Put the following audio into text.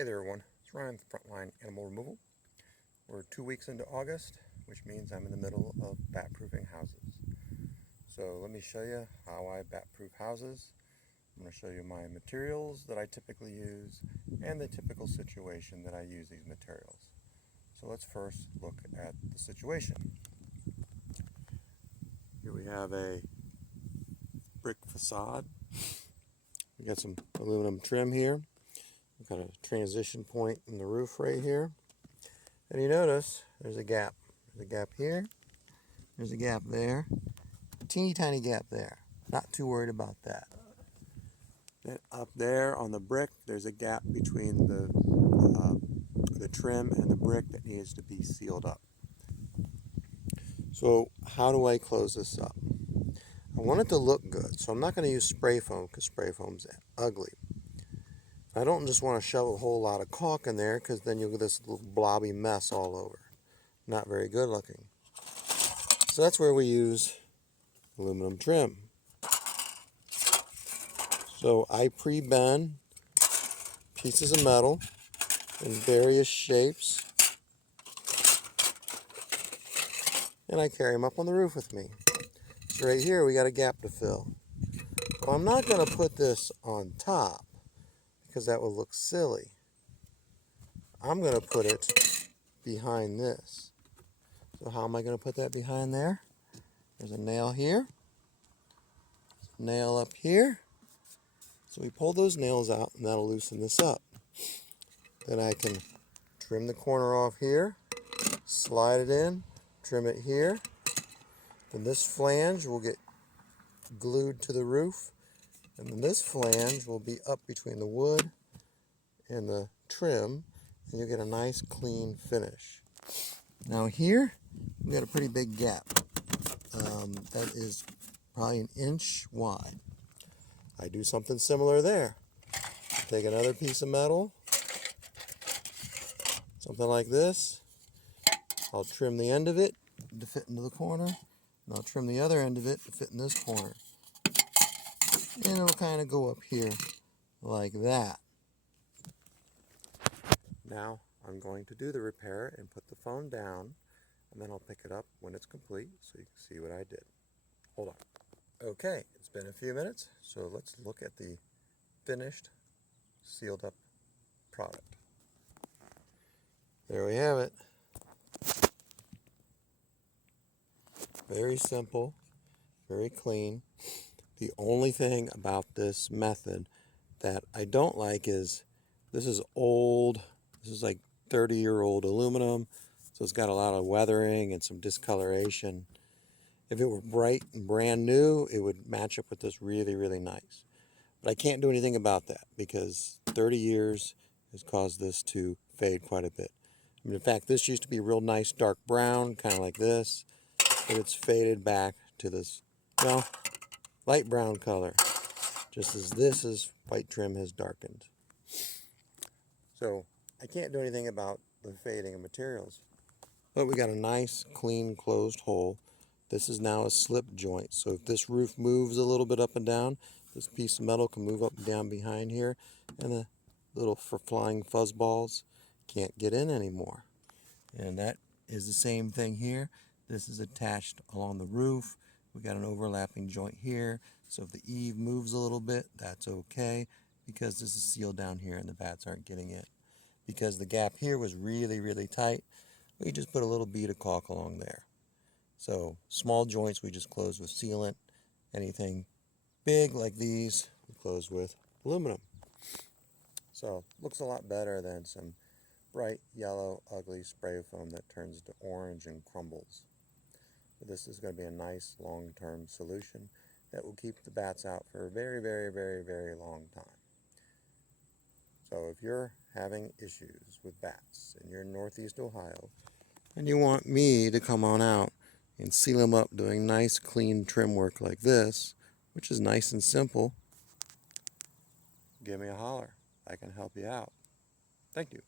Hey there everyone, it's Ryan with Frontline Animal Removal. We're 2 weeks into August, which means I'm in the middle of bat-proofing houses. So let me show you how I bat-proof houses. I'm going to show you my materials that I typically use and the typical situation that I use these materials. So let's first look at the situation. Here we have a brick facade. We got some aluminum trim here. We've got a transition point in the roof right here. And you notice there's a gap. There's a gap here. There's a gap there. A teeny tiny gap there. Not too worried about that. Then up there on the brick, there's a gap between the trim and the brick that needs to be sealed up. So how do I close this up? I want it to look good, so I'm not going to use spray foam because spray foam's ugly. I don't just want to shove a whole lot of caulk in there because then you'll get this little blobby mess all over. Not very good looking. So that's where we use aluminum trim. So I pre-bend pieces of metal in various shapes and I carry them up on the roof with me. So right here we got a gap to fill. Well, I'm not going to put this on top because that will look silly. I'm going to put it behind this. So how am I going to put that behind there? There's a nail here, nail up here. So we pull those nails out and that'll loosen this up. Then I can trim the corner off here, slide it in, trim it here. Then this flange will get glued to the roof. And then this flange will be up between the wood and the trim. And you'll get a nice clean finish. Now here, we got a pretty big gap. That is probably 1 inch wide. I do something similar there. Take another piece of metal, something like this. I'll trim the end of it to fit into the corner, and I'll trim the other end of it to fit in this corner. And it'll kind of go up here like that. Now I'm going to do the repair and put the phone down, and then I'll pick it up when it's complete so you can see what I did. Hold on. Okay, it's been a few minutes, so let's look at the finished, sealed up product. There we have it. Very simple, very clean. The only thing about this method that I don't like is this is old. This is like 30-year-old aluminum, so it's got a lot of weathering and some discoloration. If it were bright and brand new, it would match up with this really, really nice. But I can't do anything about that because 30 years has caused this to fade quite a bit. I mean, in fact, this used to be a real nice dark brown, kind of like this, but it's faded back to this, well, light brown color, just as this white trim has darkened. So I can't do anything about the fading of materials. But we got a nice, clean, closed hole. This is now a slip joint, so if this roof moves a little bit up and down, this piece of metal can move up and down behind here, and the little flying fuzz balls can't get in anymore. And that is the same thing here. This is attached along the roof. We got an overlapping joint here, so if the eave moves a little bit, that's okay, because this is sealed down here and the bats aren't getting in. Because the gap here was really, really tight, we just put a little bead of caulk along there. So small joints we just close with sealant. Anything big like these we close with aluminum. So looks a lot better than some bright yellow ugly spray foam that turns to orange and crumbles. But this is going to be a nice long-term solution that will keep the bats out for a very, very, very, very long time. So if you're having issues with bats and you're in Northeast Ohio and you want me to come on out and seal them up doing nice clean trim work like this, which is nice and simple, give me a holler. I can help you out. Thank you.